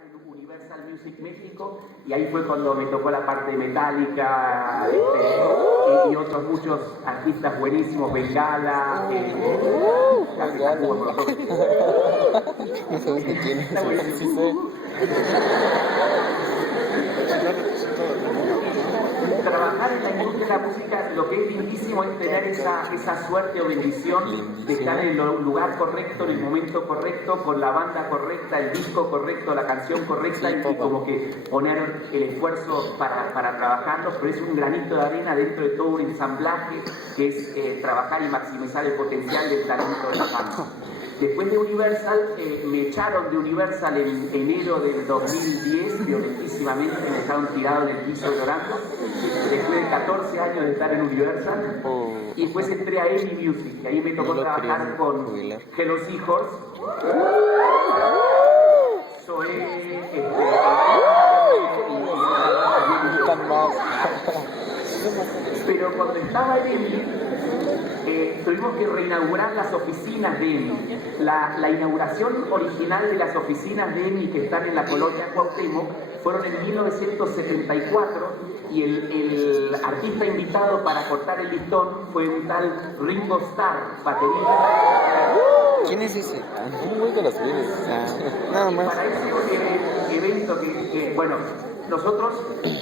trabajar en Universal Music México y ahí fue cuando me tocó la parte de Metallica y otros muchos artistas buenísimos, Bengala, Café Tacuba, Molotov. No sabes de quién es. Está buenísimo. Sí sé. Trabajar en la industria de la música, lo que es lindísimo es tener esa suerte o bendición de estar en el lugar correcto, en el momento correcto, con la banda correcta, el disco correcto, la canción correcta y como que poner el esfuerzo para trabajarlo, pero es un granito de arena dentro de todo un ensamblaje que es trabajar y maximizar el potencial del talento de la banda. Después de Universal, me echaron de Universal en enero del 2010, violentísimamente, me dejaron tirado en el piso llorando, después de 14 años de estar en Universal, y después entré a EMI Music, y ahí me tocó trabajar con Hello Seahorse, Zoé, pero cuando estaba en EMI, tuvimos que reinaugurar las oficinas de EMI. La inauguración original de las oficinas de EMI que están en la colonia Cuauhtémoc fueron en 1974 y el artista invitado para cortar el listón fue un tal Ringo Starr, baterista. ¿Quién es ese? Muy de los Beatles. Nada más. Para ese evento bueno, nosotros,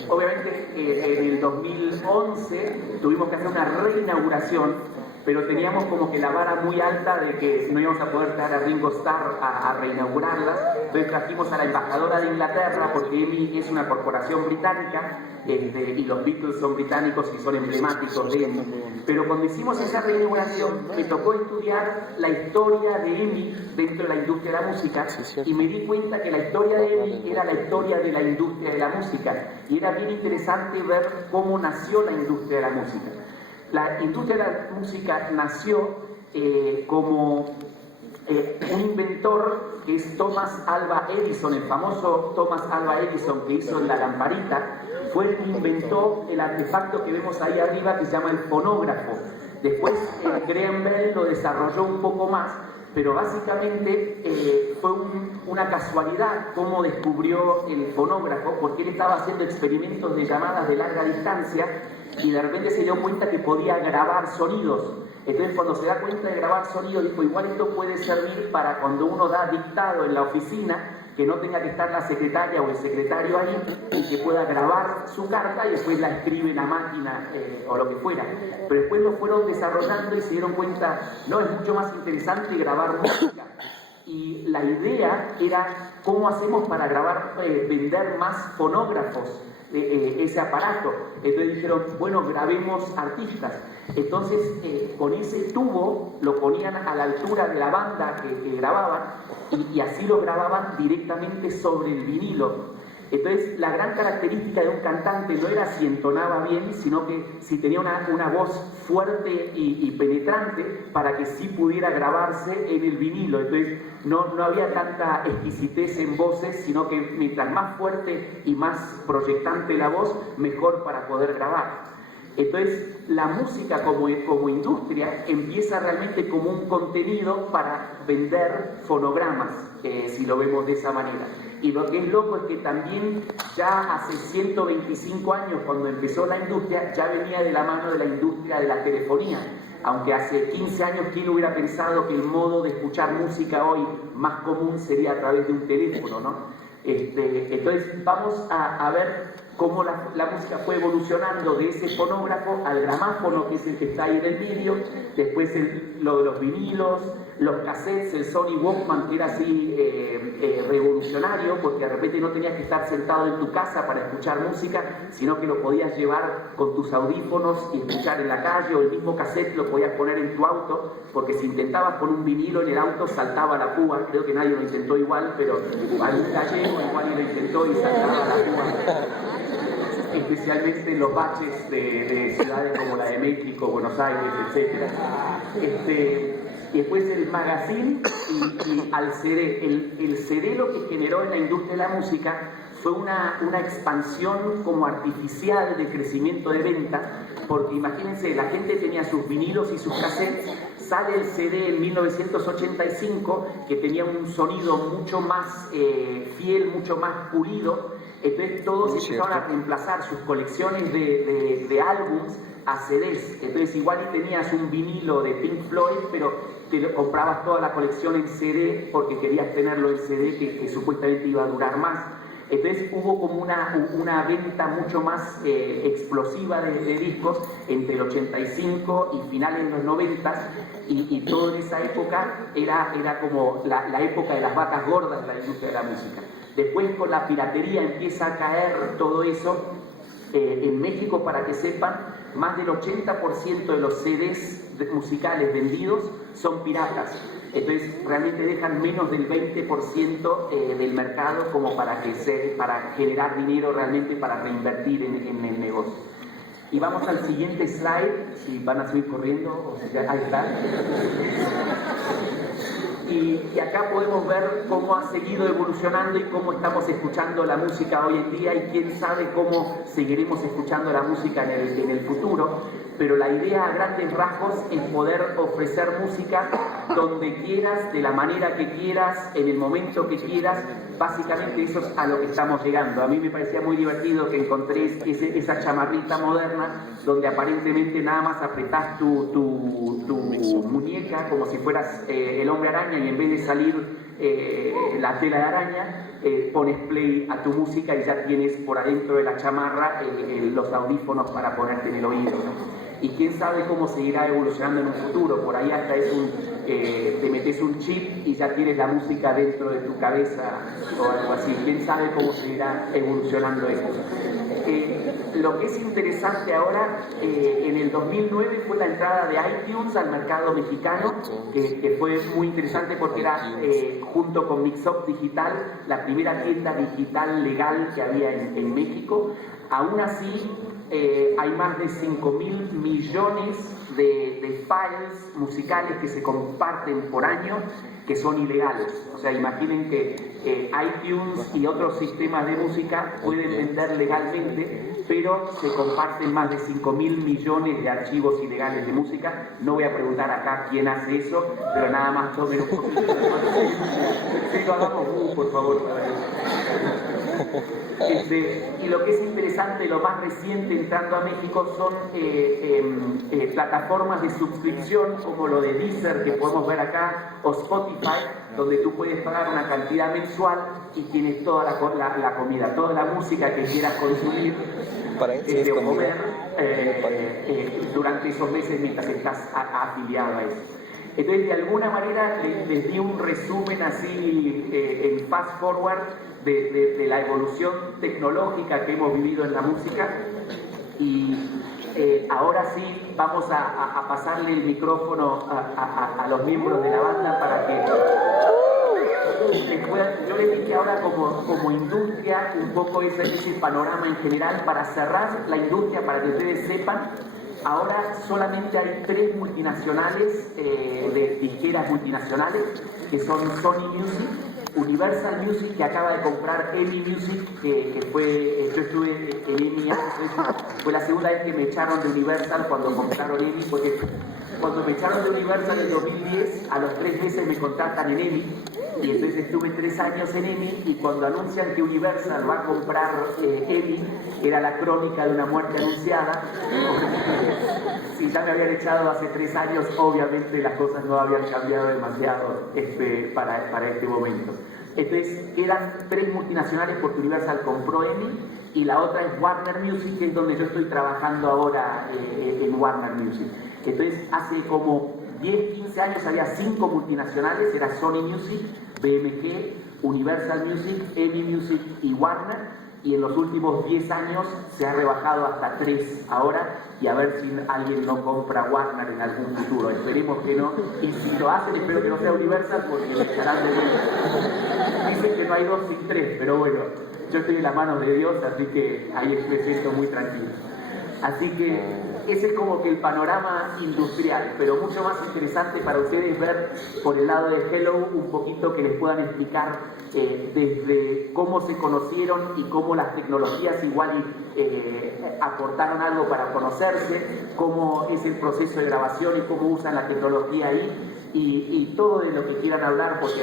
obviamente, en el 2011 tuvimos que hacer una reinauguración, pero teníamos como que la vara muy alta de que no íbamos a poder traer a Ringo Starr a reinaugurarlas. Entonces trajimos a la embajadora de Inglaterra, porque EMI es una corporación británica, y los Beatles son británicos y son emblemáticos de EMI. Pero cuando hicimos esa reinauguración, me tocó estudiar la historia de EMI dentro de la industria de la música, y me di cuenta que la historia de EMI era la historia de la industria de la música, y era bien interesante ver cómo nació la industria de la música. La industria de la música nació como un inventor que es Thomas Alva Edison, el famoso Thomas Alva Edison que hizo la lamparita, fue el que inventó el artefacto que vemos ahí arriba que se llama el fonógrafo. Después Graham Bell lo desarrolló un poco más, pero básicamente fue una casualidad cómo descubrió el fonógrafo, porque él estaba haciendo experimentos de llamadas de larga distancia y de repente se dio cuenta que podía grabar sonidos. Entonces cuando se da cuenta de grabar sonidos, dijo, igual esto puede servir para cuando uno da dictado en la oficina, que no tenga que estar la secretaria o el secretario ahí, y que pueda grabar su carta y después la escribe en la máquina o lo que fuera. Pero después lo fueron desarrollando y se dieron cuenta, no, es mucho más interesante grabar música. Y la idea era cómo hacemos para grabar, vender más fonógrafos, ese aparato. Entonces dijeron, bueno, grabemos artistas. Entonces con ese tubo lo ponían a la altura de la banda que grababan y así lo grababan directamente sobre el vinilo. Entonces la gran característica de un cantante no era si entonaba bien, sino que si tenía una voz fuerte y penetrante para que sí pudiera grabarse en el vinilo. Entonces no había tanta exquisitez en voces, sino que mientras más fuerte y más proyectante la voz, mejor para poder grabar. Entonces la música como industria empieza realmente como un contenido para vender fonogramas, si lo vemos de esa manera. Y lo que es loco es que también ya hace 125 años, cuando empezó la industria, ya venía de la mano de la industria de la telefonía. Aunque hace 15 años, ¿quién hubiera pensado que el modo de escuchar música hoy más común sería a través de un teléfono, ¿no? Entonces vamos a ver cómo la música fue evolucionando de ese fonógrafo al gramáfono, que es el que está ahí en el medio, después lo de los vinilos, los cassettes, el Sony Walkman, que era así revolucionario, porque de repente no tenías que estar sentado en tu casa para escuchar música, sino que lo podías llevar con tus audífonos y escuchar en la calle, o el mismo cassette lo podías poner en tu auto, porque si intentabas con un vinilo en el auto saltaba la púa. Creo que nadie lo intentó igual, pero algún gallego igual lo intentó y saltaba la púa. Especialmente en los baches de ciudades como la de México, Buenos Aires, etc. Y después el magazine y al CD. El CD lo que generó en la industria de la música fue una expansión como artificial de crecimiento de venta, porque imagínense, la gente tenía sus vinilos y sus cassettes, sale el CD en 1985, que tenía un sonido mucho más fiel, mucho más pulido. Entonces todos empezaron a reemplazar sus colecciones de álbums a CDs. Entonces igual y tenías un vinilo de Pink Floyd, pero te comprabas toda la colección en CD porque querías tenerlo en CD que supuestamente iba a durar más. Entonces hubo como una venta mucho más explosiva de discos entre el 85 y finales de los 90, y toda esa época era como la época de las vacas gordas de la industria de la música. Después con la piratería empieza a caer todo eso. En México, para que sepan, más del 80% de los CDs musicales vendidos son piratas. Entonces realmente dejan menos del 20% del mercado como para generar dinero realmente para reinvertir en el negocio. Y vamos al siguiente slide, si van a seguir corriendo, o si ya, ahí está. Y acá podemos ver cómo ha seguido evolucionando y cómo estamos escuchando la música hoy en día, y quién sabe cómo seguiremos escuchando la música en el futuro. Pero la idea a grandes rasgos es poder ofrecer música donde quieras, de la manera que quieras, en el momento que quieras. Básicamente eso es a lo que estamos llegando. A mí me parecía muy divertido que encontré esa chamarrita moderna donde aparentemente nada más apretás tu muñeca como si fueras el hombre araña, y en vez de salir la tela de araña, pones play a tu música y ya tienes por adentro de la chamarra los audífonos para ponerte en el oído, ¿no? Y quién sabe cómo seguirá evolucionando en un futuro. Por ahí hasta te metes un chip y ya tienes la música dentro de tu cabeza o algo así. Quién sabe cómo seguirá evolucionando esto. Lo que es interesante ahora, en el 2009 fue la entrada de iTunes al mercado mexicano, que fue muy interesante porque era, junto con Mixup Digital, la primera tienda digital legal que había en México. Aún así, hay más de 5.000 millones de files musicales que se comparten por año que son ilegales. O sea, imaginen que iTunes y otros sistemas de música pueden vender legalmente, pero se comparten más de 5.000 millones de archivos ilegales de música. No voy a preguntar acá quién hace eso, pero nada más tomen un poquito de más. Sí, lo hagamos, por favor. Y lo que es interesante, lo más reciente entrando a México son plataformas de suscripción como lo de Deezer, que podemos ver acá, o Spotify, donde tú puedes pagar una cantidad mensual y tienes toda la comida, toda la música que quieras consumir o comer durante esos meses mientras estás afiliado a eso. Entonces, de alguna manera les di un resumen así en fast forward de la evolución tecnológica que hemos vivido en la música. Y ahora sí vamos a pasarle el micrófono a los miembros de la banda para que yo les dije ahora como industria un poco ese panorama en general. Para cerrar la industria, para que ustedes sepan, ahora solamente hay 3 multinacionales, de disqueras multinacionales, que son Sony Music, Universal Music, que acaba de comprar EMI Music, que fue, yo estuve en EMI antes, fue la segunda vez que me echaron de Universal cuando compraron EMI, porque cuando me echaron de Universal en 2010, a los 3 meses me contratan en EMI, y entonces estuve 3 años en EMI, y cuando anuncian que Universal va a comprar EMI, era la crónica de una muerte anunciada. Si ya me habían echado hace 3 años, obviamente las cosas no habían cambiado demasiado para este momento. Entonces eran 3 multinacionales porque Universal compró EMI, y la otra es Warner Music, que es donde yo estoy trabajando ahora en Warner Music. Entonces hace como 10, 15 años había 5 multinacionales, era Sony Music, BMG, Universal Music, EMI Music y Warner, y en los últimos 10 años se ha rebajado hasta 3 ahora, y a ver si alguien no compra Warner en algún futuro. Esperemos que no, y si lo hacen espero que no sea Universal, porque me estarán de vuelta. Dicen que no hay 2 sin 3, pero bueno, yo estoy en las manos de Dios, así que ahí me siento muy tranquilo. Así que ese es como que el panorama industrial, pero mucho más interesante para ustedes ver por el lado de Hello un poquito, que les puedan explicar desde cómo se conocieron y cómo las tecnologías igual aportaron algo para conocerse, cómo es el proceso de grabación y cómo usan la tecnología ahí, y todo de lo que quieran hablar, porque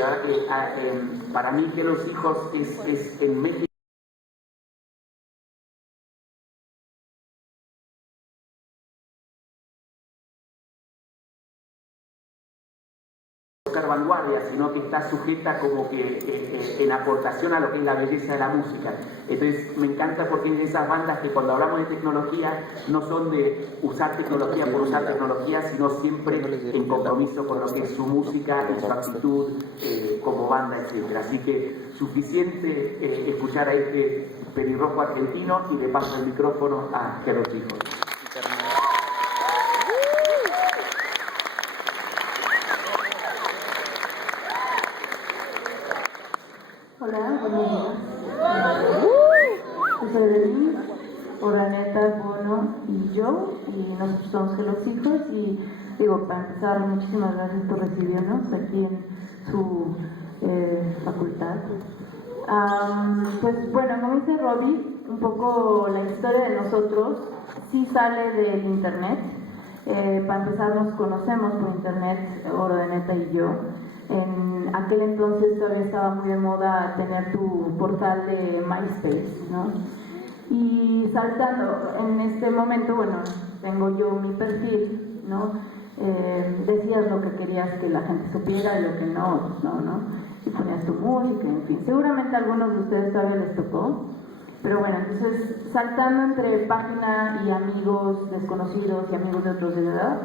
para mí que los hijos es en México vanguardia, sino que está sujeta como que en aportación a lo que es la belleza de la música. Entonces me encanta porque es de esas bandas que cuando hablamos de tecnología no son de usar tecnología por usar tecnología, sino siempre en compromiso con lo que es su música y su actitud como banda, etc. Así que suficiente escuchar a este pelirrojo argentino, y le paso el micrófono a los hijos. Hola, buenos días. Yo soy Denise, Urdaneta, Bono y yo, y nosotros somos los hijos. Y digo, para empezar, muchísimas gracias por recibirnos aquí en su facultad. Pues bueno, como dice Robbie, un poco la historia de nosotros sí sale del internet. Para empezar, nos conocemos por internet, Urdaneta y yo. En aquel entonces todavía estaba muy de moda tener tu portal de MySpace, ¿no? Y saltando, en este momento, bueno, tengo yo mi perfil, ¿no? Decías lo que querías que la gente supiera y lo que no, ¿no? Y ponías tu música, en fin. Seguramente a algunos de ustedes todavía les tocó. Pero bueno, entonces, saltando entre página y amigos desconocidos y amigos de otros de edad,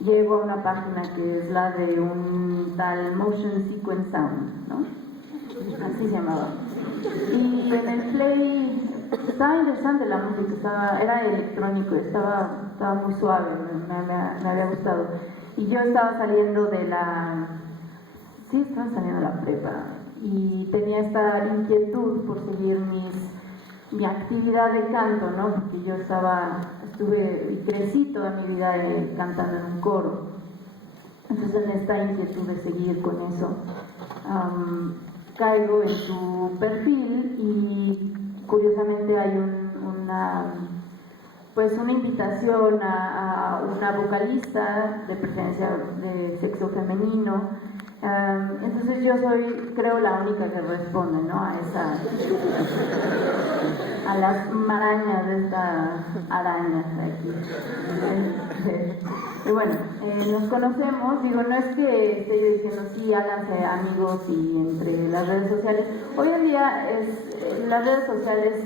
llego a una página que es la de un tal Motion Sequence Sound, ¿no? Así se llamaba. Y en el play estaba interesante la música, era electrónico, estaba muy suave, me había gustado. Y yo estaba saliendo de la prepa, y tenía esta inquietud por seguir mi actividad de canto, ¿no? Porque yo estuve y crecí toda mi vida cantando en un coro. Entonces, en esta inquietud de seguir con eso, caigo en su perfil, y curiosamente hay una invitación a una vocalista de preferencia de sexo femenino. Entonces yo soy, creo, la única que responde, ¿no? A las marañas de esta araña de aquí. Y bueno, nos conocemos. Digo, no es que esté yo diciendo sí, háganse amigos y entre las redes sociales. Hoy en día las redes sociales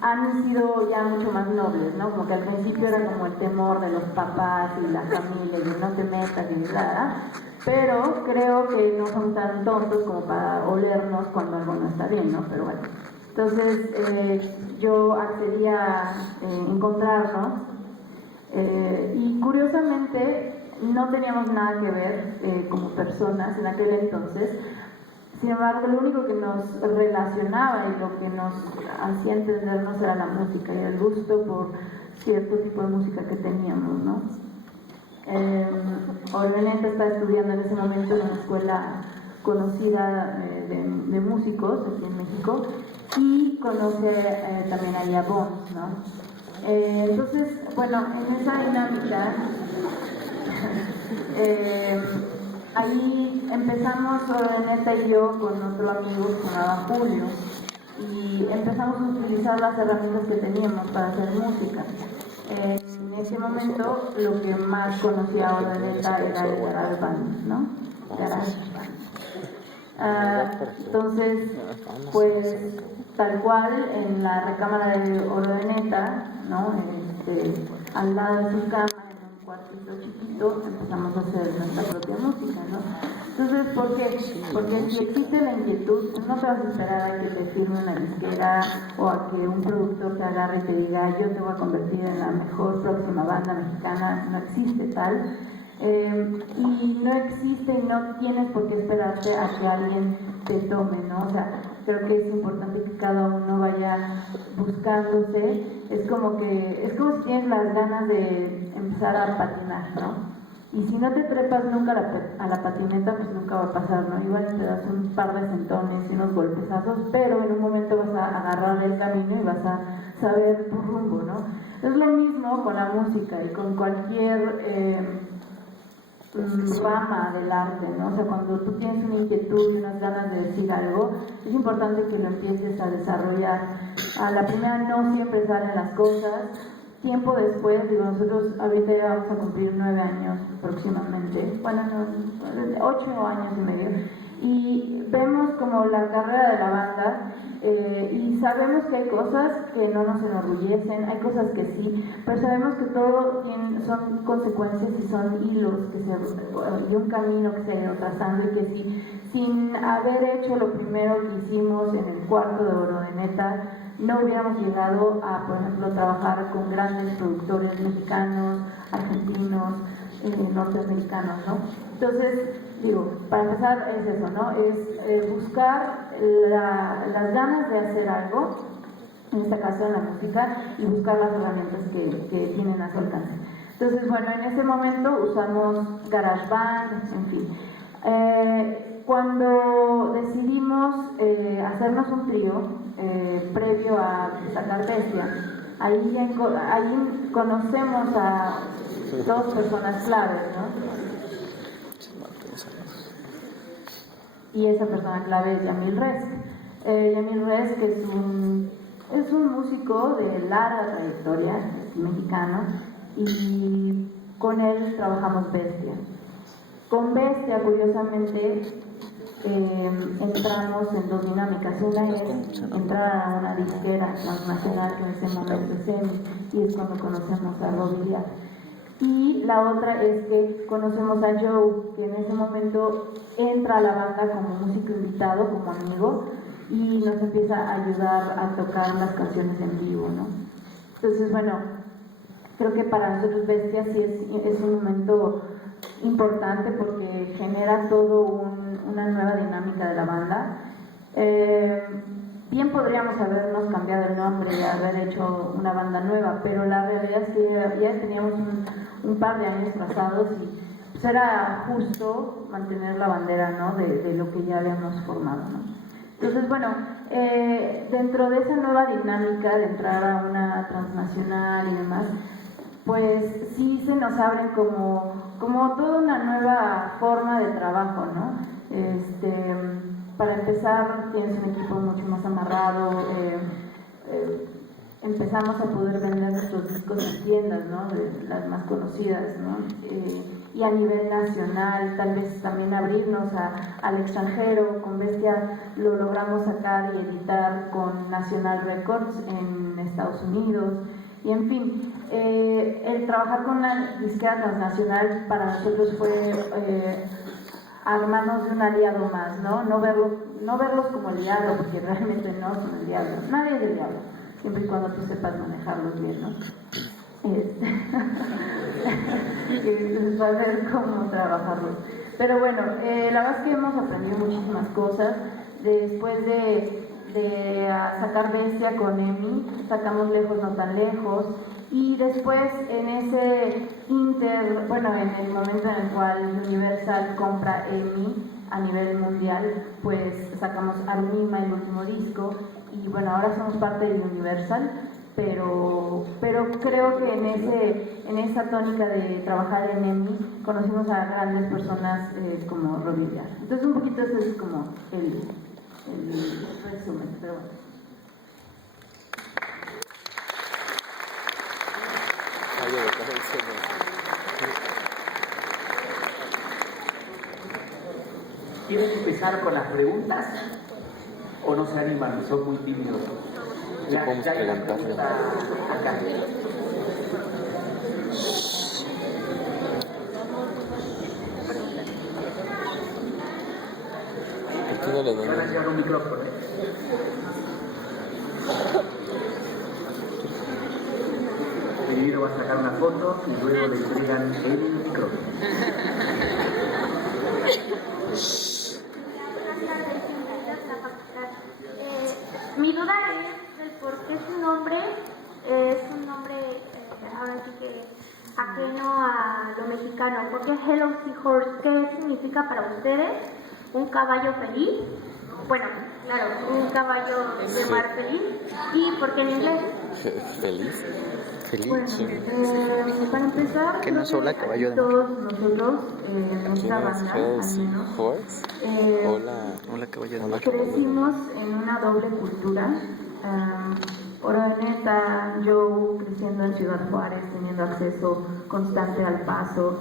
han sido ya mucho más nobles, ¿no? Como que al principio era como el temor de los papás y la familia, de no te metas y nada. Pero creo que no son tan tontos como para olernos cuando algo no está bien, ¿no? Pero bueno, entonces yo accedí a encontrarnos, y curiosamente no teníamos nada que ver como personas en aquel entonces. Sin embargo, lo único que nos relacionaba y lo que nos hacía entendernos era la música y el gusto por cierto tipo de música que teníamos, ¿no? Urdaneta está estudiando en ese momento en una escuela conocida de músicos aquí en México, y conoce también a Bones, ¿no? Entonces, bueno, en esa dinámica ahí empezamos Urdaneta y yo con otro amigo que se llamaba Julio, y empezamos a utilizar las herramientas que teníamos para hacer música. En ese momento lo que más conocía a Urdaneta era el GarageBand, ¿no? Entonces, pues tal cual en la recámara de Urdaneta, ¿no? Al lado de su cama, en un cuartito chiquito, empezamos a hacer nuestra propia música, ¿no? Entonces, ¿por qué? Porque si existe la inquietud, no te vas a esperar a que te firme una disquera o a que un productor te agarre y te diga yo te voy a convertir en la mejor próxima banda mexicana. No existe tal. Y no existe y no tienes por qué esperarte a que alguien te tome, ¿no? O sea, creo que es importante que cada uno vaya buscándose. Es como si tienes las ganas de empezar a patinar, ¿no? Y si no te trepas nunca a la patineta, pues nunca va a pasar, ¿no? Igual te das un par de sentones y unos golpezazos, pero en un momento vas a agarrar el camino y vas a saber tu rumbo, ¿no? Es lo mismo con la música y con cualquier rama del arte, ¿no? O sea, cuando tú tienes una inquietud y unas ganas de decir algo, es importante que lo empieces a desarrollar. A la primera no siempre salen las cosas. Tiempo después, digo, nosotros ahorita ya vamos a cumplir 9 años próximamente, bueno, no, 8 años y medio, y vemos como la carrera de la banda y sabemos que hay cosas que no nos enorgullecen, hay cosas que sí, pero sabemos que todo son consecuencias y son hilos y un camino que se ha ido trazando y que si sin haber hecho lo primero que hicimos en el cuarto de Oro de Neta, no hubiéramos llegado a, por ejemplo, trabajar con grandes productores mexicanos, argentinos, norteamericanos, ¿no? Entonces, digo, para empezar es eso, ¿no? Es buscar las ganas de hacer algo, en este caso en la música, y buscar las herramientas que tienen a su alcance. Entonces, bueno, en ese momento usamos GarageBand, en fin. Cuando decidimos hacernos un trío, previo a sacar Bestia, ahí conocemos a 2 personas claves, ¿no? Y esa persona clave es Yamil Resk. Yamil Resk es un músico de larga trayectoria, es mexicano, y con él trabajamos Bestia. Con Bestia, curiosamente, entramos en 2 dinámicas. Una es entrar a una disquera transnacional, que en ese momento es EMI, y es cuando conocemos a Robiliar. Y la otra es que conocemos a Joe, que en ese momento entra a la banda como músico invitado, como amigo, y nos empieza a ayudar a tocar las canciones en vivo, ¿no? Entonces, bueno, creo que para nosotros Bestia sí es un momento importante porque genera todo una nueva dinámica de la banda. Bien podríamos habernos cambiado el nombre y haber hecho una banda nueva, pero la realidad es que ya teníamos un par de años pasados y pues era justo mantener la bandera, ¿no? de lo que ya habíamos formado, ¿no? Entonces, bueno, dentro de esa nueva dinámica de entrar a una transnacional y demás, pues sí se nos abren como toda una nueva forma de trabajo, ¿no? Para empezar, tienes un equipo mucho más amarrado, empezamos a poder vender nuestros discos en tiendas, ¿no? De las más conocidas, ¿no? Y a nivel nacional, tal vez también abrirnos al extranjero. Con Bestia lo logramos sacar y editar con National Records en Estados Unidos. Y en fin, el trabajar con la disquera transnacional para nosotros fue armarnos de un aliado más, ¿no? No verlos como el diablo, porque realmente no son el diablo. Nadie es el diablo, siempre y cuando tú sepas manejarlos bien, ¿no? Y saber cómo trabajarlos. Pero bueno, la verdad es que hemos aprendido muchísimas cosas. Después de sacar Bestia con EMI, sacamos Lejos no tan lejos, y después en ese en el momento en el cual Universal compra EMI a nivel mundial, pues sacamos Armima, el último disco, y bueno, ahora somos parte de Universal, pero creo que en esa tónica de trabajar en EMI conocimos a grandes personas como Robiliar. Entonces un poquito eso es como el resumen, pero bueno. ¿Quieren empezar con las preguntas o no se animan? Son muy tímidos. Ya podemos preguntarle. Acá. Aquí no le doy. Van a llevar un micrófono. Primero va a sacar una foto y luego le entregan el micrófono. Mi duda es el por qué su nombre es un nombre ahora sí que ajeno a lo mexicano. ¿Por qué Hello Seahorse? ¿Qué significa para ustedes un caballo feliz? Bueno, claro, un caballo de mar feliz. ¿Y por qué en inglés? Feliz. Bueno, para empezar, Que no es hola, caballo de mar. todos nosotros, en nuestra banda, al Healthy menos, Horse. Hola, caballo de mar. crecimos en una doble cultura. Oro de Neta, yo creciendo en Ciudad Juárez, teniendo acceso constante al Paso.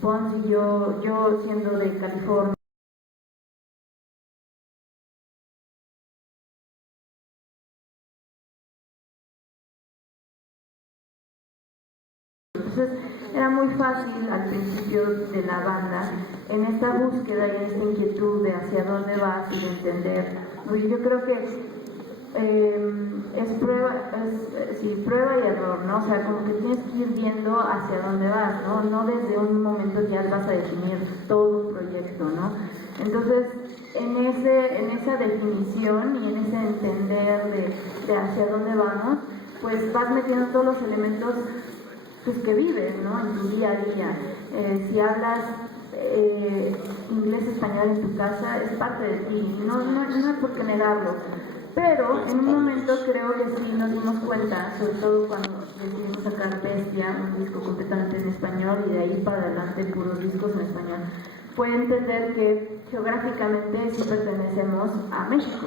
Pons y yo siendo de California. Entonces era muy fácil al principio de la banda, en esta búsqueda y en esta inquietud de hacia dónde vas y de entender. Oye, yo creo que es prueba y error, ¿no? O sea, como que tienes que ir viendo hacia dónde vas, ¿no? No desde un momento ya vas a definir todo un proyecto, ¿no? Entonces, en esa definición y en ese entender de hacia dónde vamos, pues vas metiendo todos los elementos pues, que vives, ¿no? En tu día a día. Si hablas inglés, español en tu casa, es parte de ti, no hay por qué negarlo. Pero en un momento creo que sí nos dimos cuenta, sobre todo cuando decidimos sacar Bestia, un disco completamente en español y de ahí para adelante puros discos en español, fue entender que geográficamente sí pertenecemos a México.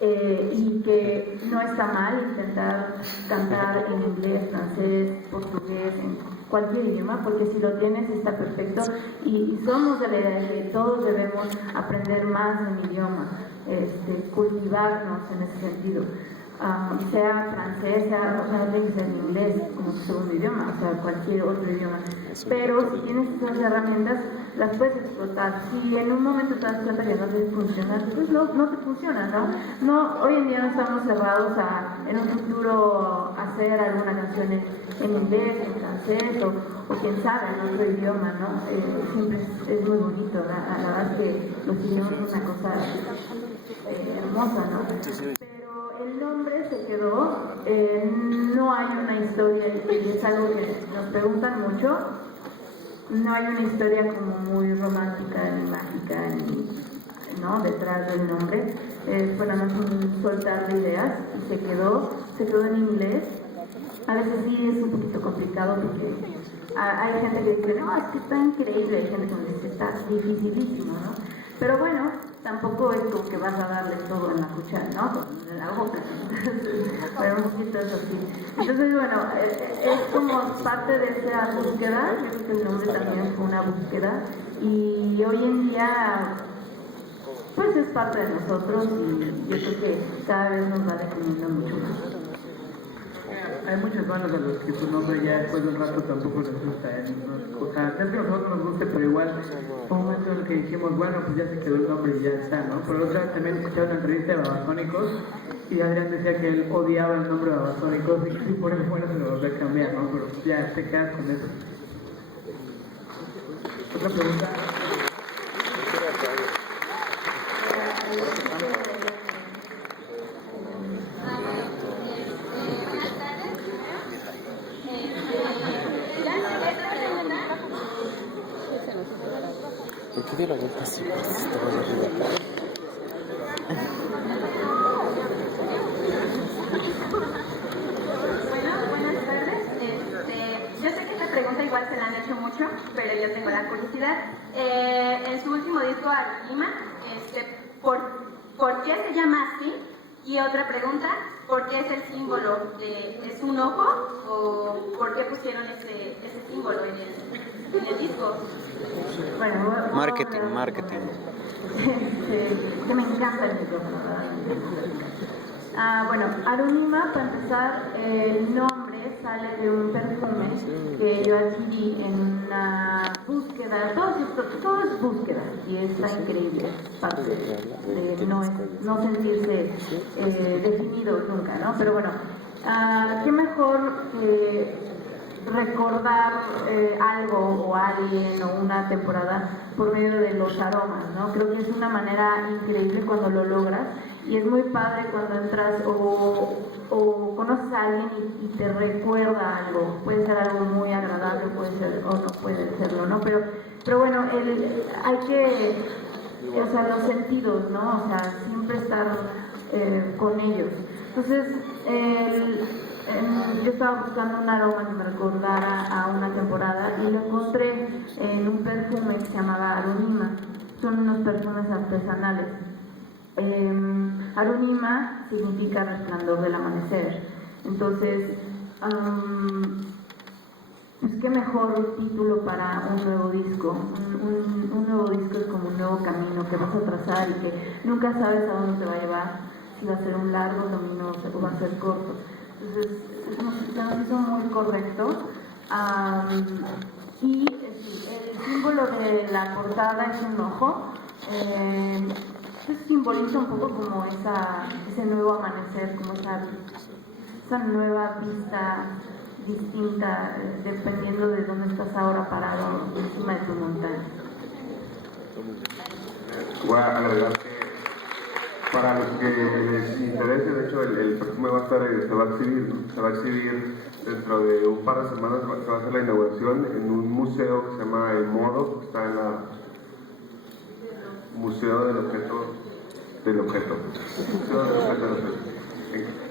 Y que no está mal intentar cantar en inglés, francés, portugués, en cualquier idioma, porque si lo tienes está perfecto y somos de la idea de que todos debemos aprender más de un idioma, cultivarnos en ese sentido. Sea francés, sea, o sea, no tiene que ser en inglés como su segundo idioma, o sea, cualquier otro idioma. Pero si tienes esas herramientas, las puedes explotar. Si en un momento te das cuenta que no te funciona, pues no te funciona, ¿no? Hoy en día no estamos cerrados a, en un futuro, hacer alguna canción en inglés, en francés, o quién sabe, en otro idioma, ¿no? Siempre es muy bonito, la verdad es que los idiomas son una cosa hermosa, ¿no? El nombre se quedó, no hay una historia, y es algo que nos preguntan mucho, no hay una historia como muy romántica ni mágica, ¿no? Detrás del nombre, fue nada más un soltar de ideas y se quedó en inglés. A veces sí es un poquito complicado porque hay gente que dice, no, es que está increíble, hay gente que dice, está dificilísimo, ¿no? Pero bueno, tampoco es como que vas a darle todo en la cuchara, ¿no? En la boca. Pero un poquito es así. Entonces, bueno, es como parte de esa búsqueda. Yo creo que el nombre también fue una búsqueda. Y hoy en día, pues es parte de nosotros y yo creo que cada vez nos va definiendo mucho más. Hay muchas bandas a los que su nombre ya después de un rato tampoco les gusta, o sea, es que a nosotros nos guste, pero igual fue un momento en el que dijimos, bueno, pues ya se quedó el nombre y ya está, ¿no? Pero otra vez también escuché una entrevista de Babasónicos y Adrián decía que él odiaba el nombre de Babasónicos y que si por el bueno se lo volvió a cambiar, ¿no? Pero ya te quedas con eso. Otra pregunta. ¿Por qué dio la vuelta así? Pues estaba de arriba. Bueno, buenas tardes. Yo sé que esta pregunta igual se la han hecho mucho, pero yo tengo la curiosidad. En su último disco, Arima, ¿por qué se llama así? Y otra pregunta, ¿por qué es el símbolo? ¿Es un ojo? ¿O por qué pusieron ese símbolo en el disco? Bueno, Marketing. Que me encanta el micrófono, bueno, Arunima, para empezar, el nombre sale de un perfume que yo adquirí en una búsqueda, todo es búsqueda y está increíble, parte de no sentirse definido nunca, ¿no? Pero bueno, qué mejor recordar algo o alguien o una temporada por medio de los aromas, ¿no? Creo que es una manera increíble cuando lo logras Y es muy padre cuando entras o conoces a alguien y te recuerda algo. Puede ser algo muy agradable, puede ser o no puede serlo, ¿no? Pero bueno, hay que, o sea, los sentidos, ¿no? O sea, siempre estar con ellos. Entonces, yo estaba buscando un aroma que me recordara a una temporada y lo encontré en un perfume que se llamaba Arunima. Son unos perfumes artesanales. Arunima significa resplandor del amanecer. Entonces, pues qué mejor título para un nuevo disco. Un nuevo disco es como un nuevo camino que vas a trazar y que nunca sabes a dónde te va a llevar, si va a ser un largo camino o va a ser corto. Entonces, se nos hizo muy correcto. Y el símbolo de la portada es un ojo. Simboliza un poco como ese nuevo amanecer, como esa nueva vista distinta, dependiendo de dónde estás ahora parado encima de tu montaña. Voy a agregar que para los que les interese, de hecho el perfume va a estar, se va a exhibir dentro de un par de semanas, se va a hacer la inauguración en un museo que se llama El Modo, que está en la Museo del Objeto.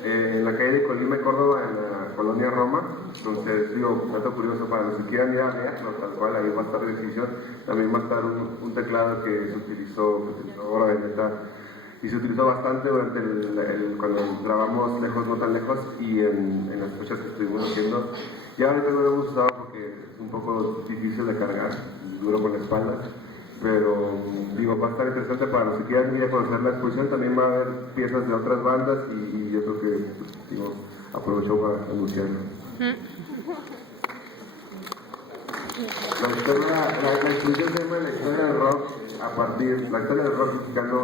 En la calle de Colima y Córdoba, en la colonia Roma. Entonces, digo, dato curioso para los que quieran ir a verlo, tal cual, ahí va a estar la exhibición. También va a estar un teclado que se utilizó Oro de Neta y se utilizó bastante durante cuando grabamos Lejos no tan lejos y en las fechas que estuvimos haciendo. Ya ahorita no lo hemos usado porque es un poco difícil de cargar, duro con la espalda. Pero digo, va a estar interesante para los que quieran ir a conocer la exposición. También va a haber piezas de otras bandas y yo creo que digo, aprovecho para anunciarlo. La exposición se llama La historia del rock la historia del rock mexicano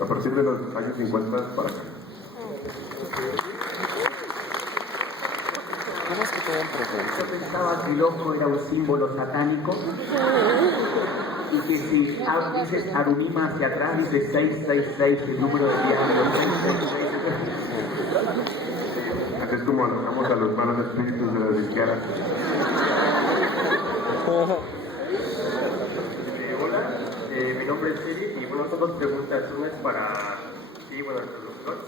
a partir de los años 50 para acá. ¿Cómo es que te dan preguntas? Yo pensaba que el ojo era un símbolo satánico y que si dices Arunima hacia atrás, dices 666, el número de diablo. Así es como alojamos a los malos espíritus de las izquierdas. Hola, mi nombre es Eric y bueno, son dos preguntas. Una es para ti, bueno, los dos.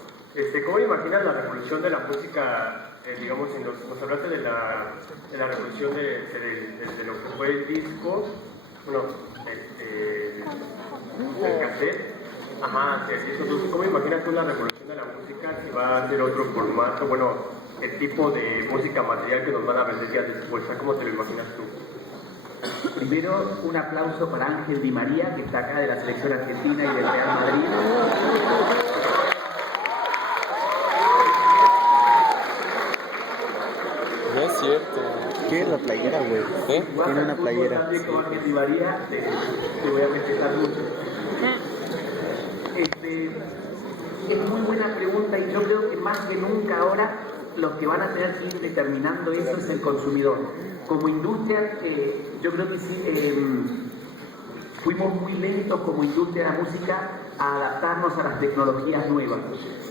¿Cómo imaginas la revolución de la música? Digamos, nos hablaste de la revolución de lo que fue el disco, bueno, el cassette. Ajá, entonces, ¿cómo imaginas tú la revolución de la música? Si va a ser otro formato, bueno, el tipo de música material que nos van a vender ya después, ¿cómo te lo imaginas tú? Primero, un aplauso para Ángel Di María, que está acá de la selección argentina y del Real Madrid. No es cierto. ¿Qué es la playera, güey? ¿Eh? Tiene una playera. También con Ángel Di María, te voy a respetar mucho. Es muy buena pregunta y yo creo que más que nunca ahora los que van a tener que ir determinando eso es el consumidor. Como industria, yo creo que sí, fuimos muy lentos como industria de la música a adaptarnos a las tecnologías nuevas.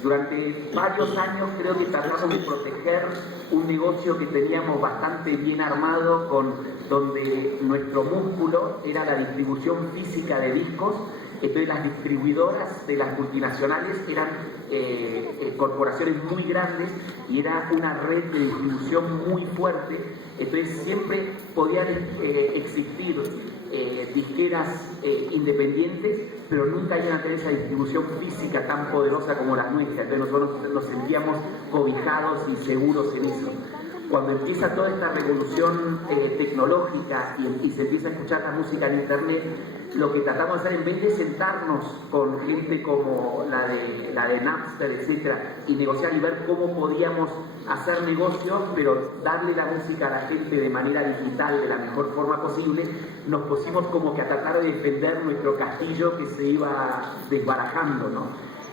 Durante varios años creo que tratamos de proteger un negocio que teníamos bastante bien armado, donde nuestro músculo era la distribución física de discos. Entonces las distribuidoras de las multinacionales eran corporaciones muy grandes y era una red de distribución muy fuerte. Entonces siempre podían existir disqueras independientes, pero nunca iban a tener esa distribución física tan poderosa como la nuestra. Entonces nosotros nos sentíamos cobijados y seguros en eso. Cuando empieza toda esta revolución tecnológica y se empieza a escuchar la música en internet, lo que tratamos de hacer, en vez de sentarnos con gente como la de Napster, etcétera, y negociar y ver cómo podíamos hacer negocios, pero darle la música a la gente de manera digital de la mejor forma posible, nos pusimos como que a tratar de defender nuestro castillo que se iba desbarajando, ¿no?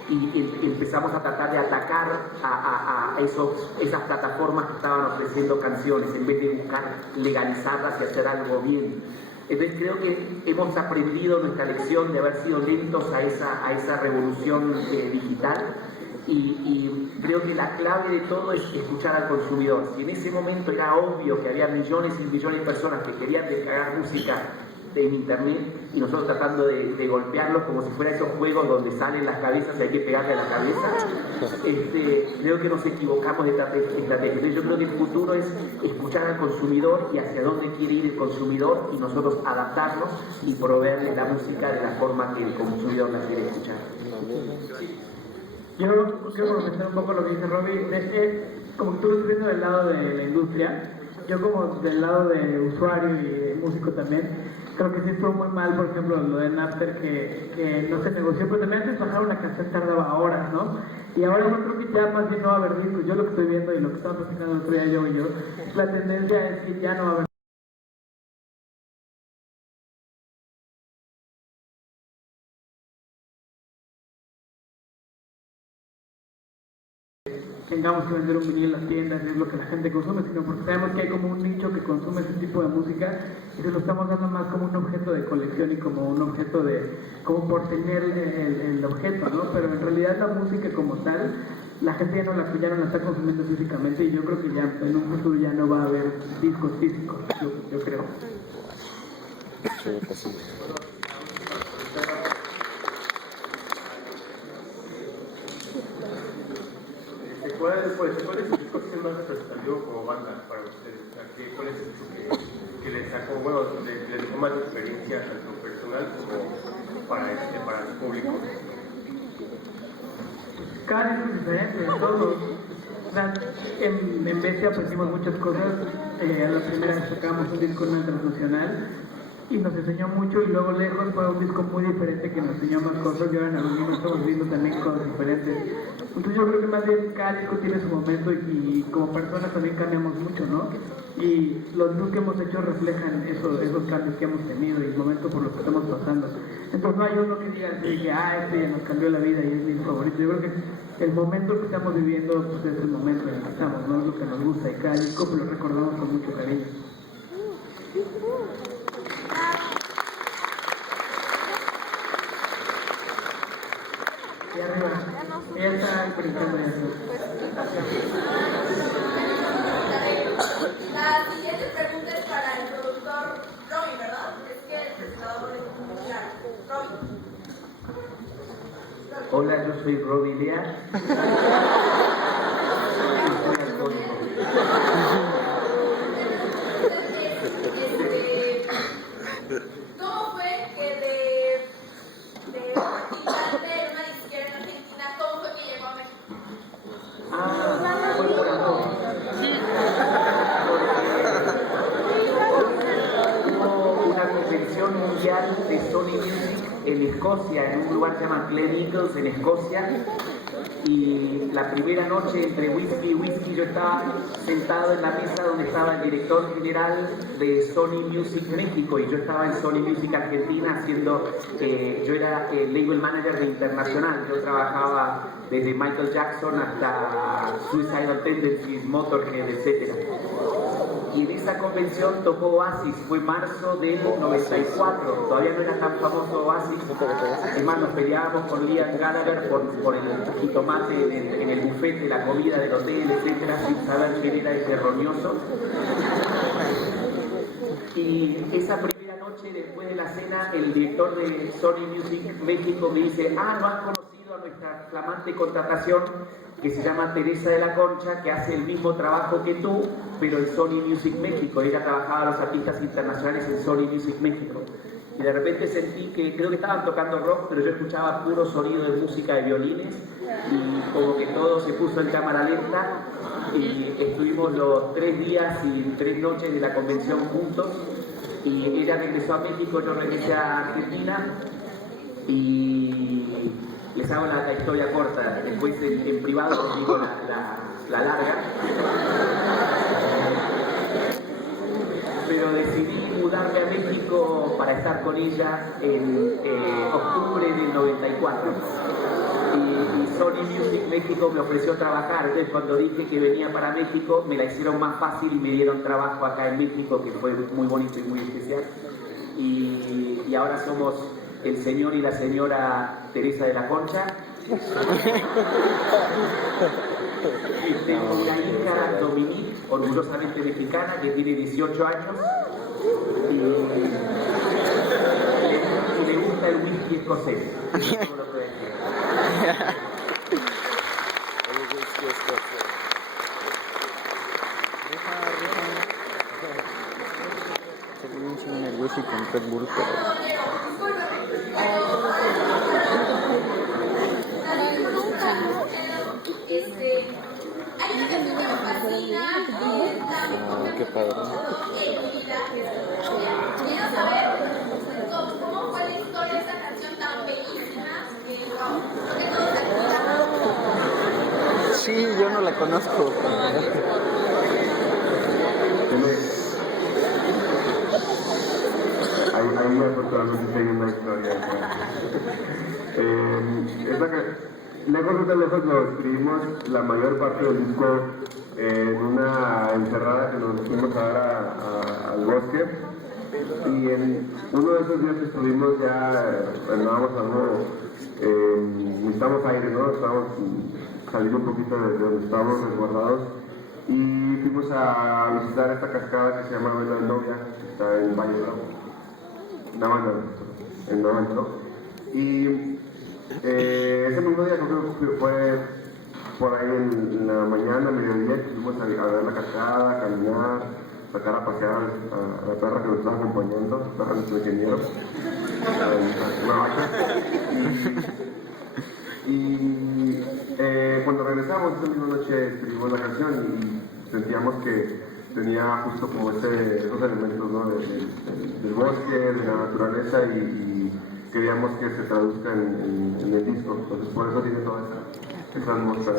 Y empezamos a tratar de atacar a esas plataformas que estaban ofreciendo canciones en vez de buscar legalizarlas y hacer algo bien. Entonces creo que hemos aprendido nuestra lección de haber sido lentos a esa revolución digital y creo que la clave de todo es escuchar al consumidor. Si en ese momento era obvio que había millones y millones de personas que querían descargar música en internet y nosotros tratando de golpearlos como si fuera esos juegos donde salen las cabezas y hay que pegarle a la cabeza, creo que nos equivocamos de estrategia. Entonces yo creo que el futuro es escuchar al consumidor y hacia dónde quiere ir el consumidor y nosotros adaptarnos y proveerle la música de la forma que el consumidor la quiere escuchar. Yo quiero comentar un poco lo que dice Robbie, como que tú lo estás viendo del lado de la industria, yo como del lado de usuario y de músico también, creo que sí estuvo muy mal, por ejemplo, lo de Napster que no se negoció, pero también antes bajar una canción tardaba horas, ¿no? Y ahora yo creo que ya más bien no va a haber discos. Yo lo que estoy viendo y lo que estaba platicando el otro día yo, la tendencia es que ya no va a haber tengamos que vender un vinilo en las tiendas, es lo que la gente consume, sino porque sabemos que hay como un nicho que consume ese tipo de música y se lo estamos dando más como un objeto de colección y como un objeto como por tener el objeto, ¿no? Pero en realidad la música como tal, la gente ya no la está consumiendo físicamente y yo creo que ya en un futuro ya no va a haber discos físicos, yo creo. ¿Cuál es el disco que es más representativo como banda para ustedes? O sea, ¿cuál es el disco que les sacó, bueno, les dejó más experiencia tanto personal como para el público? Cada disco es diferente, todos. O sea, en Bestia aprendimos muchas cosas. A la primera vez sacamos un disco transnacional y nos enseñó mucho, y luego Lejos fue un disco muy diferente que nos enseñó más cosas. Y ahora en Aluminio estamos viendo también cosas diferentes. Entonces yo creo que más bien cada disco tiene su momento y como personas también cambiamos mucho, ¿no? Y los discos que hemos hecho reflejan esos cambios que hemos tenido y el momento por lo que estamos pasando. Entonces no hay uno que diga así que este ya nos cambió la vida y es mi favorito. Yo creo que el momento que estamos viviendo pues, es el momento en el que estamos, ¿no? Es lo que nos gusta y cada disco pues, lo recordamos con mucho cariño. Y arriba, ella está conectando eso. La siguiente pregunta es para el productor Robin, ¿verdad? Es que el presentador es claro. Robin. Hola, yo soy Robin Lea. ¿Cómo fue que de participante de una disquera en Argentina, cómo fue que llegó a México? Fue por amor. Hubo una convención mundial de Sony Music en Escocia, en un lugar que se llama Glen Eagles, en Escocia. Y la primera noche entre whisky y whisky yo estaba sentado en la mesa donde estaba el director general de Sony Music México y yo estaba en Sony Music Argentina haciendo, yo era el label manager de Internacional, yo trabajaba desde Michael Jackson hasta Suicidal Tendencies, Motorhead, etc. Y en esa convención tocó Oasis, fue marzo del 94, todavía no era tan famoso Oasis, además nos peleábamos con Liam Gallagher por el jitomate en el buffet de la comida del hotel, etcétera, sin saber quién era ese roñoso. Y esa primera noche, después de la cena, el director de Sony Music México me dice, ¿no has conocido a nuestra flamante contratación que se llama Teresa de la Concha, que hace el mismo trabajo que tú, pero en Sony Music México? Ella trabajaba a los artistas internacionales en Sony Music México. Y de repente sentí que, creo que estaban tocando rock, pero yo escuchaba puro sonido de música de violines y como que todo se puso en cámara lenta y estuvimos los 3 días y 3 noches de la convención juntos y ella regresó a México, yo regresé a Argentina y les hago la historia corta, después en privado les digo la larga. Pero decidí mudarme a México para estar con ella en octubre del 94. Y Sony Music México me ofreció trabajar. Entonces cuando dije que venía para México, me la hicieron más fácil y me dieron trabajo acá en México, que fue muy bonito y muy especial. y ahora somos el señor y la señora Teresa de la Concha. Y tengo una hija, Dominique, orgullosamente mexicana, que tiene 18 años y le gusta el whisky escocés. Eso lo puede decir. El whisky con Red Bull, pero... Hay una canción que me fascina, qué padre. Quiero saber cómo fue la historia de esa canción tan bellísima que todos admiramos. Sí, yo no la conozco. Ahí afortunadamente hay una historia. Lejos de lejos lo escribimos la mayor parte del disco en una encerrada que nos fuimos a dar al bosque. Y en uno de esos días que estuvimos ya andábamos algo, necesitamos aire, ¿no? Estábamos saliendo un poquito de donde estábamos resguardados. Y fuimos a visitar esta cascada que se llama Vela de Novia, que está en Valle Bravo. En Navanto. Y ese mismo día creo que fue por ahí en la mañana, mediodía, que fuimos a ver la cascada, a caminar, sacar a pasear a la perra que nos estaba acompañando, la perra de nuestro ingeniero, una vaca. Y cuando regresamos esa misma noche escribimos la canción y sentíamos que tenía justo como esos elementos, ¿no? del bosque, de la naturaleza y queríamos que se traduzca en el disco. Entonces por eso tiene toda esa atmósfera.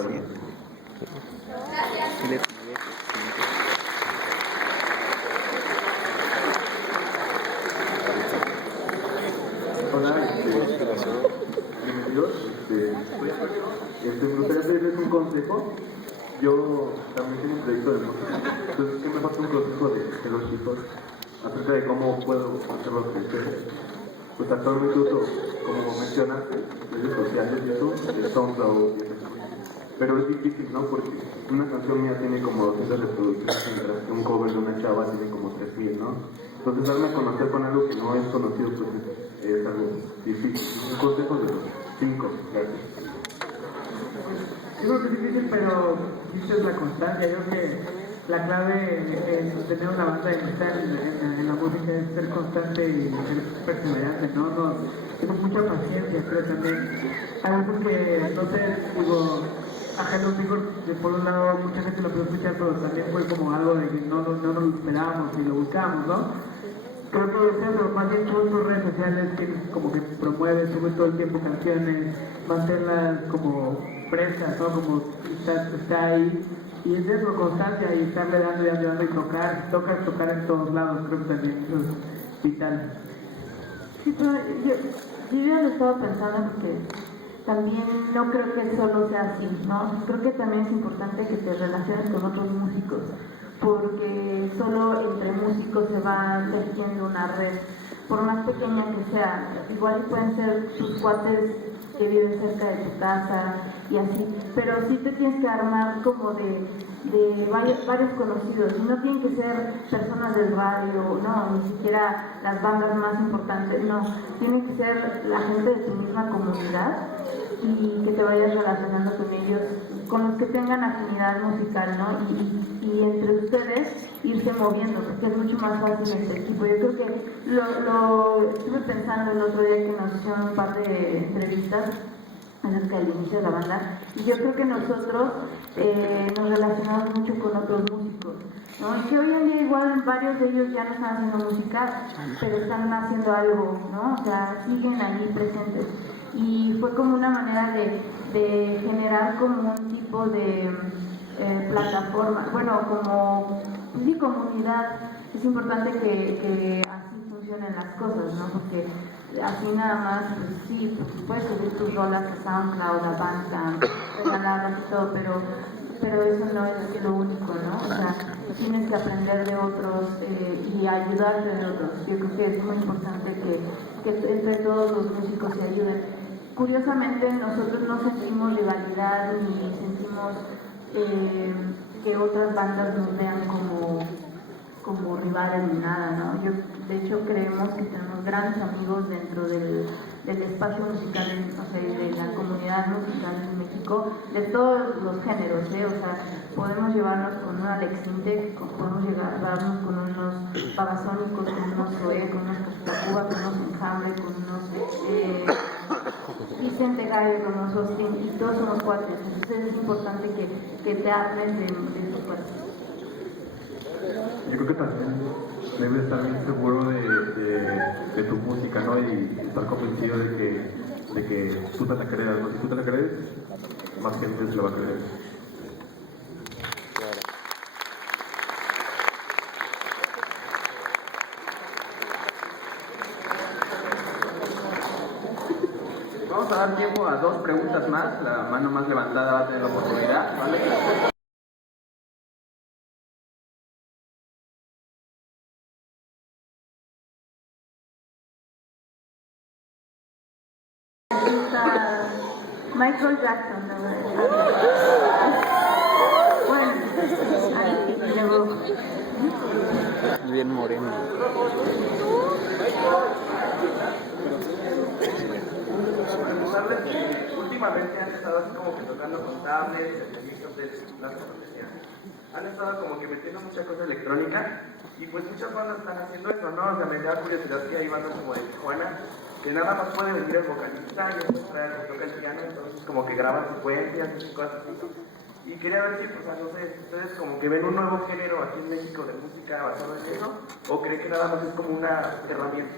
Hola, bienvenidos. Me gustaría pedirles un consejo. Yo también tengo un proyecto de música, entonces ¿qué me falta un consejo de los chicos acerca de cómo puedo hacerlo crecer? Pues actualmente uso, como mencionaste, redes sociales y eso, el SoundCloud, pero es difícil, ¿no? Porque una canción mía tiene como 200 reproducciones, mientras que un cover de una chava tiene como 3000, ¿no? Entonces darme a conocer con algo que no es conocido, pues es algo difícil. Un consejo de los 5, gracias. Yo creo que es difícil, pero esa es la constancia. Yo creo que la clave en tener una banda y estar en la música es ser constante y ser perseverante, ¿no? Tengo mucha paciencia, pero también hay veces que, no sé, digo, ajenos digo, que por un lado mucha gente lo puede escuchar, pero también fue como algo de que no nos lo esperábamos y lo buscamos, ¿no? Creo que es eso, más bien son tus redes sociales que como que promueven, suben todo el tiempo canciones, mantenerlas como frescas, ¿no? Como está ahí. Y es eso, constancia y estarle dando y tocar en todos lados, creo que también eso es vital. Sí, pero yo ya lo estaba pensando porque también no creo que solo sea así, ¿no? Creo que también es importante que te relaciones con otros músicos, porque solo entre músicos se va tejiendo una red, por más pequeña que sea. Igual pueden ser tus cuates que viven cerca de tu casa y así, pero sí te tienes que armar como de varios conocidos, y no tienen que ser personas del radio, no, ni siquiera las bandas más importantes, no, tienen que ser la gente de tu misma comunidad y que te vayas relacionando con ellos, con los que tengan afinidad musical, ¿no? Y entre ustedes irse moviendo, porque es mucho más fácil en equipo. Yo creo que lo estuve pensando el otro día que nos hicieron un par de entrevistas acerca del inicio de la banda, y yo creo que nosotros nos relacionamos mucho con otros músicos, ¿no? Y que hoy en día igual varios de ellos ya no están haciendo música, pero están haciendo algo, ¿no? O sea, siguen ahí presentes. Y fue como una manera de generar como un tipo de plataforma, bueno, como sí, comunidad. Es importante que así funcionen las cosas, ¿no? Porque así nada más, pues sí, puedes subir tus rolas a SoundCloud, a Bandcamp, regaladas y todo, pero pero eso no es lo único, ¿no? O sea, tienes que aprender de otros y ayudarte de otros. Yo creo que es muy importante que entre todos los músicos se ayuden. Curiosamente, nosotros no sentimos rivalidad ni sentimos que otras bandas nos vean como rivales ni nada, ¿no? De hecho, creemos que tenemos grandes amigos dentro del espacio musical, o sea, de la comunidad musical en México, de todos los géneros, ¿eh? O sea, podemos llevarnos con un Alex Intec, podemos llevarnos con unos Babasónicos, con unos Zoé, con unos Tacuba, con unos Enjambre, con unos Vicente Gallo, con unos Austin, y todos somos cuates. Entonces es importante que te armes de esos cuates. Yo creo que también debes estar bien seguro de tu música, ¿no? Y estar convencido de que tú te la creas, ¿no? Si tú te la crees, más gente se la va a creer. Vamos a dar tiempo a 2 preguntas más. La mano más levantada va a tener la oportunidad, ¿vale? Michael Jackson, ¿no? Bueno, ahí luego. Bien moreno. Últimamente han estado así como que tocando con tablets, han estado como que metiendo mucha cosa electrónica y pues muchas bandas están haciendo eso, ¿no? O sea, me da curiosidad que hay bandas como de Tijuana que nada más puede venir el vocalista y después trae el que toca el piano, entonces como que graban secuencias y cosas así. Y quería ver si, pues, no sé, ustedes como que ven un nuevo género aquí en México de música basado en eso, o creen que nada más es como una herramienta.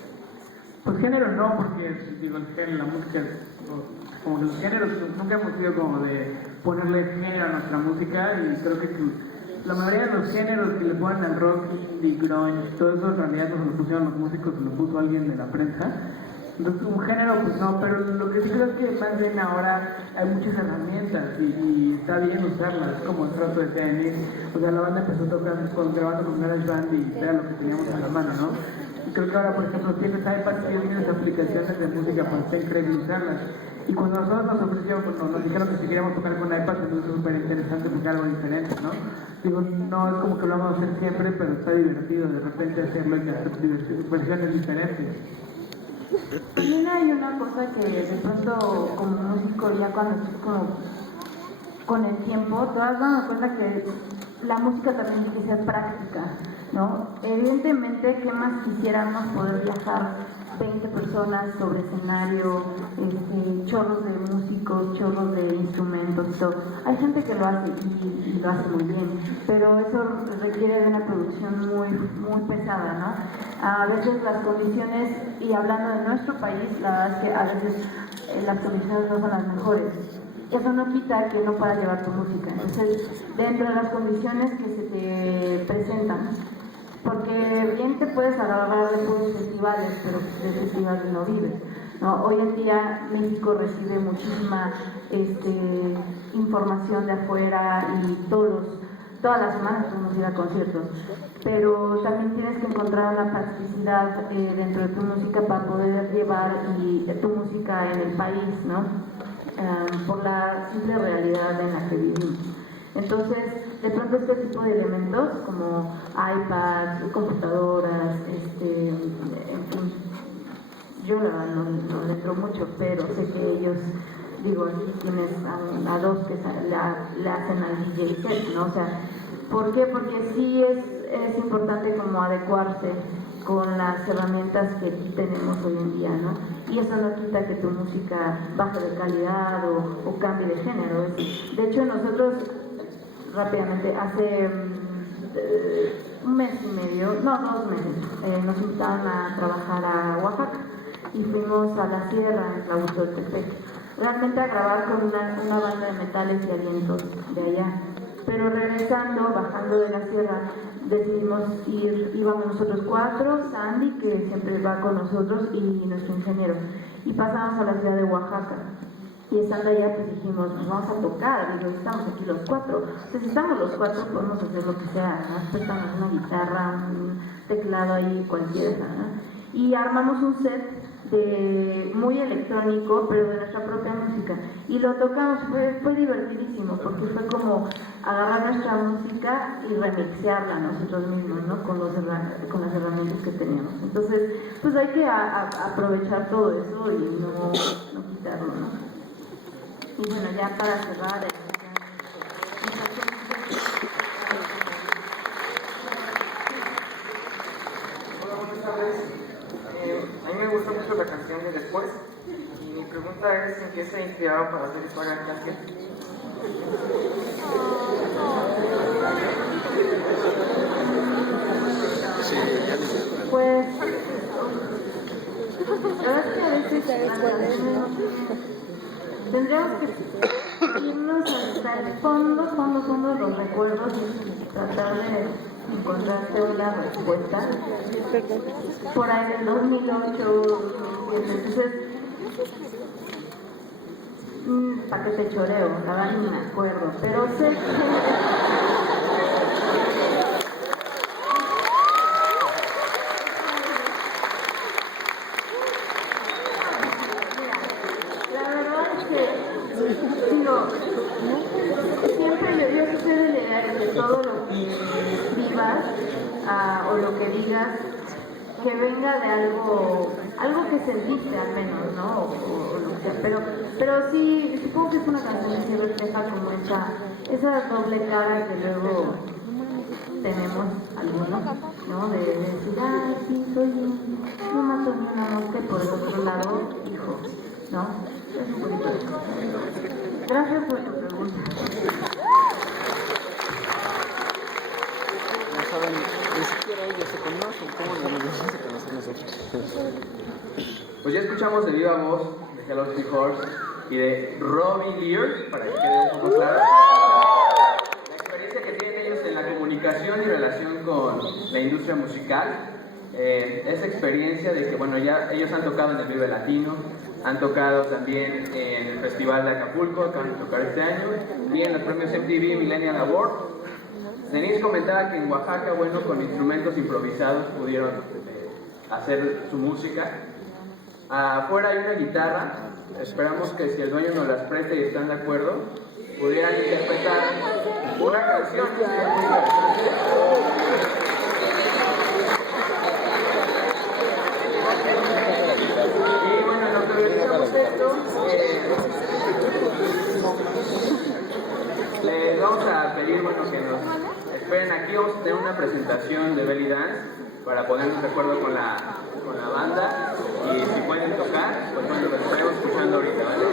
Pues género no, porque digo, la música, como que los géneros, nunca hemos sido como de ponerle género a nuestra música, y creo que la mayoría de los géneros que le ponen al rock, indie, grunge, todo eso en realidad no se lo pusieron los músicos, se lo puso alguien de la prensa. Entonces un género pues no, pero lo que sí creo es que más bien ahora hay muchas herramientas y está bien usarlas, es como el trato de TNX. O sea, la banda empezó grabando con GarageBand y era lo que teníamos en la mano, ¿no? Y creo que ahora, por ejemplo, tienes iPad que tienes aplicaciones de música, pues está increíble usarlas. Y cuando nosotros nos ofrecieron, pues nos dijeron que si queríamos tocar con iPad, entonces es súper interesante porque algo diferente, ¿no? Digo, no es como que lo vamos a hacer siempre, pero está divertido de repente hacerlo y hacer versiones diferentes. También hay una cosa que de pronto como músico ya cuando estás como con el tiempo te vas dando cuenta que la música también tiene que ser práctica, ¿no? Evidentemente, ¿qué más quisiéramos poder viajar 20 personas sobre escenario, chorros de músicos, chorros de instrumentos y todo? Hay gente que lo hace y lo hace muy bien, pero eso requiere de una producción muy pesada, ¿no? A veces las condiciones, y hablando de nuestro país, la verdad es que a veces las condiciones no son las mejores. Eso no quita que no puedas llevar tu música. Entonces, dentro de las condiciones que se te presentan, porque bien te puedes agarrar de puros festivales, pero de festivales no vives, ¿no? Hoy en día México recibe muchísima información de afuera y todas las semanas podemos ir a conciertos, pero también tienes que encontrar una practicidad dentro de tu música para poder llevar tu música en el país, ¿no? Por la simple realidad en la que vivimos. Entonces, de pronto este tipo de elementos como iPads, computadoras, en fin, yo la verdad no le entro mucho, pero sé que ellos, digo, aquí tienes a 2 que le hacen al DJ set, ¿no? O sea, ¿por qué? Porque sí es importante como adecuarse con las herramientas que tenemos hoy en día, ¿no? Y eso no quita que tu música baje de calidad o cambie de género. De hecho, nosotros rápidamente, hace un mes y medio, no, 2 meses, nos invitaron a trabajar a Oaxaca y fuimos a la sierra en Tlahuizoltepec, realmente a grabar con una banda de metales y alientos de allá. Pero regresando, bajando de la sierra, decidimos íbamos nosotros 4, Sandy, que siempre va con nosotros, y nuestro ingeniero, y pasamos a la ciudad de Oaxaca. Y estando allá, pues dijimos, nos vamos a tocar, digo, estamos aquí los cuatro. Entonces, si estamos los cuatro, podemos hacer lo que sea, ¿no? Prestamos una guitarra, un teclado ahí, cualquiera, ¿no? Y armamos un set muy electrónico, pero de nuestra propia música. Y lo tocamos, fue divertidísimo, porque fue como agarrar nuestra música y remixearla nosotros mismos, ¿no? Con las herramientas que teníamos. Entonces, pues hay que aprovechar todo eso y no quitarlo, ¿no? Y bueno, ya para cerrar... Hola, buenas tardes. A mí me gusta mucho la canción de Después y mi pregunta es en qué se inspiraron para hacer esta gran canción. Pues, la verdad es que a veces tendríamos que irnos hasta el fondo de los recuerdos y tratar de encontrarte una respuesta por ahí del 2008, entonces, para que te choreo, la verdad ni me acuerdo, pero sé que... o lo que digas que venga de algo que sentiste al menos, ¿no? O lo que sea. Pero sí, supongo que es una canción que refleja como esa doble cara que luego tenemos algunos, ¿no? De decir, sí, soy no más o menos que por el otro lado, hijo, ¿no? Es un poquito de eso. Gracias por tu pregunta. Ni siquiera ellos se conocen, ¿cómo nos vamos a conocer nosotros? Pues ya escuchamos de viva voz de Hello Kitty Horse y de Robbie Lear, para que quede un poco claro la experiencia que tienen ellos en la comunicación y relación con la industria musical. Esa experiencia de que, bueno, ya ellos han tocado en el Vive Latino, han tocado también en el Festival de Acapulco, acaban de tocar este año, y en los premios MTV Millennial Award. Denise comentaba que en Oaxaca, bueno, con instrumentos improvisados pudieron hacer su música. Afuera hay una guitarra, esperamos que si el dueño nos las preste y están de acuerdo, pudieran interpretar una canción que sería muy interesante. Y bueno, en lo que realizamos esto, les vamos a pedir, bueno, que nos esperen aquí. Vamos a tener una presentación de Belly Dance para ponernos de acuerdo con la banda, y si pueden tocar, pues bueno, lo estaremos escuchando ahorita, ¿vale?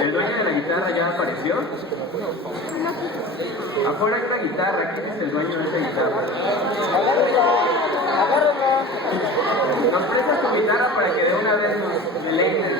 ¿El dueño de la guitarra ya apareció? Afuera hay una guitarra. ¿Quién es el dueño de esa guitarra? Nos prestas tu guitarra para que de una vez nos deleites.